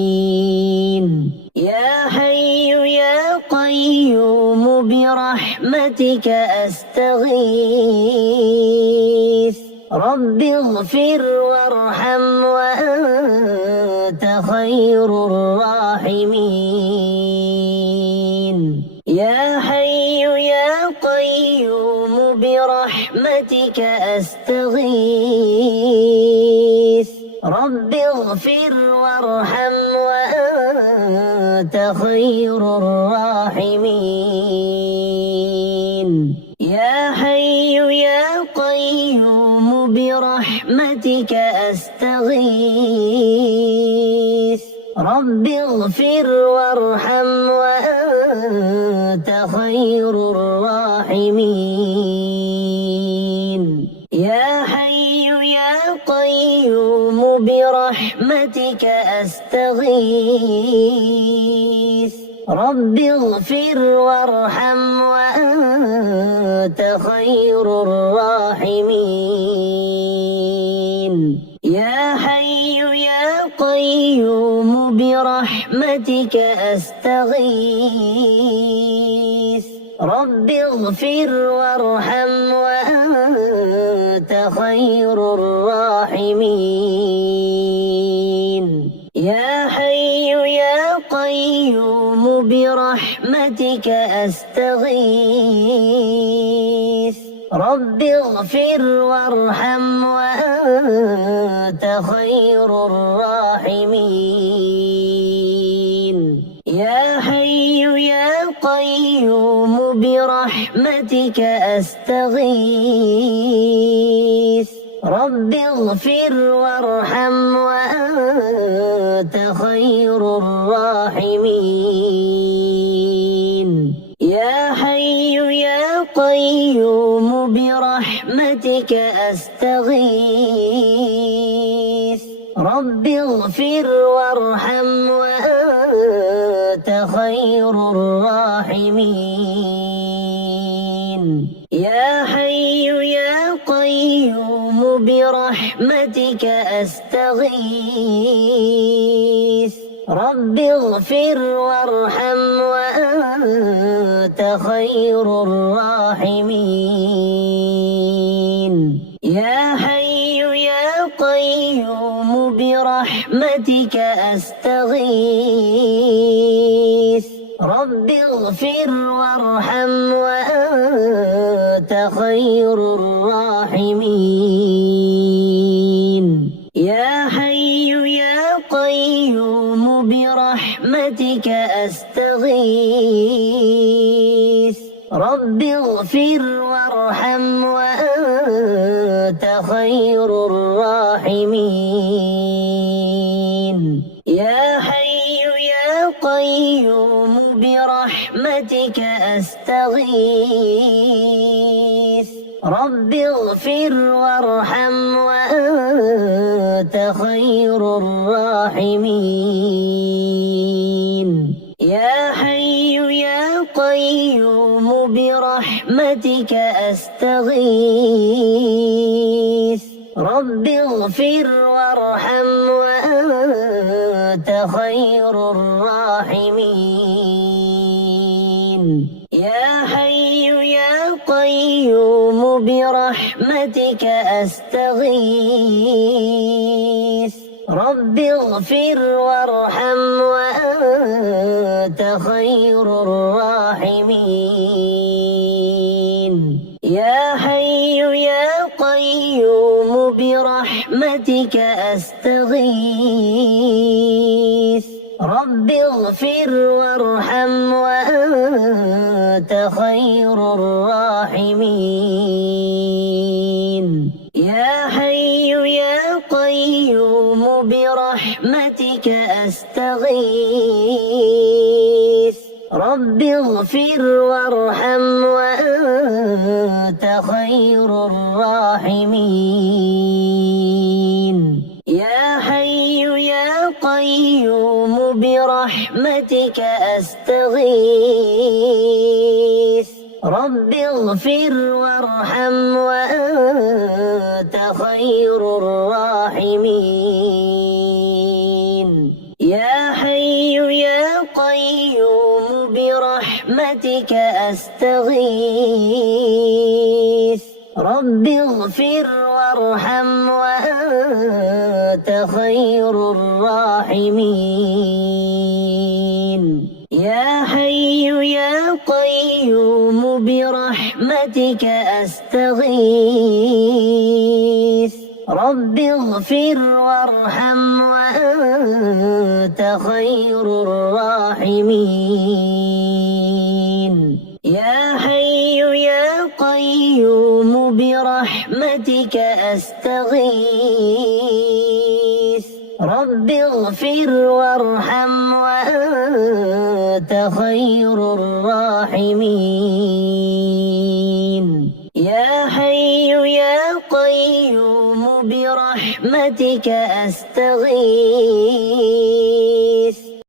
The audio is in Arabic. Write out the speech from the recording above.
الراحمين يا حي يا قيوم برحمتك أستغيث رب اغفر وارحم وأنت خير الراحمين يا حي يا قيوم برحمتك أستغيث رب اغفر وارحم وأنت خير الراحمين يا حي يا قيوم برحمتك أستغيث رب اغفر وارحم وأنت خير الراحمين يا حي يا قيوم برحمتك أستغيث رب اغفر وارحم وأنت خير الراحمين يا حي يا قيوم برحمتك أستغيث رب اغفر وارحم وأنت خير الراحمين يا حي يا قيوم برحمتك أستغيث رب اغفر وارحم وأنت خير الراحمين يا حي يا قيوم برحمتك أستغيث رب اغفر وارحم وأنت خير الراحمين يا حي يا قيوم برحمتك أستغيث رب اغفر وارحم وأنت خير الراحمين يا حي يا قيوم برحمتك أستغيث رب اغفر وارحم وأنت خير الراحمين يا حي يا قيوم برحمتك أستغيث رب اغفر وارحم وأنت خير الراحمين يا حي يا قيوم برحمتك أستغيث رب اغفر وارحم وأنت خير الراحمين يا حي يا قيوم برحمتك أستغيث رب اغفر وارحم وأنت خير الراحمين يا حي يا قيوم برحمتك أستغيث رب اغفر وارحم وأنت خير الراحمين يا حي يا قيوم برحمتك أستغيث رب اغفر وارحم وأنت خير الراحمين يا حي يا قيوم برحمتك أستغيث رب اغفر وارحم وأنت خير الراحمين يا حي يا قيوم برحمتك أستغيث رب اغفر وارحم وأنت خير الراحمين يا حي يا قيوم برحمتك أستغيث رب اغفر وارحم وأنت خير الراحمين برحمتك أستغيث رب اغفر وارحم وأنت خير الراحمين يا حي يا قيوم برحمتك أستغيث رب اغفر وارحم وأنت خير الراحمين يا حي يا قيوم برحمتك أستغيث رب اغفر وارحم وأنت خير الراحمين يا حي يا قيوم برحمتك أستغيث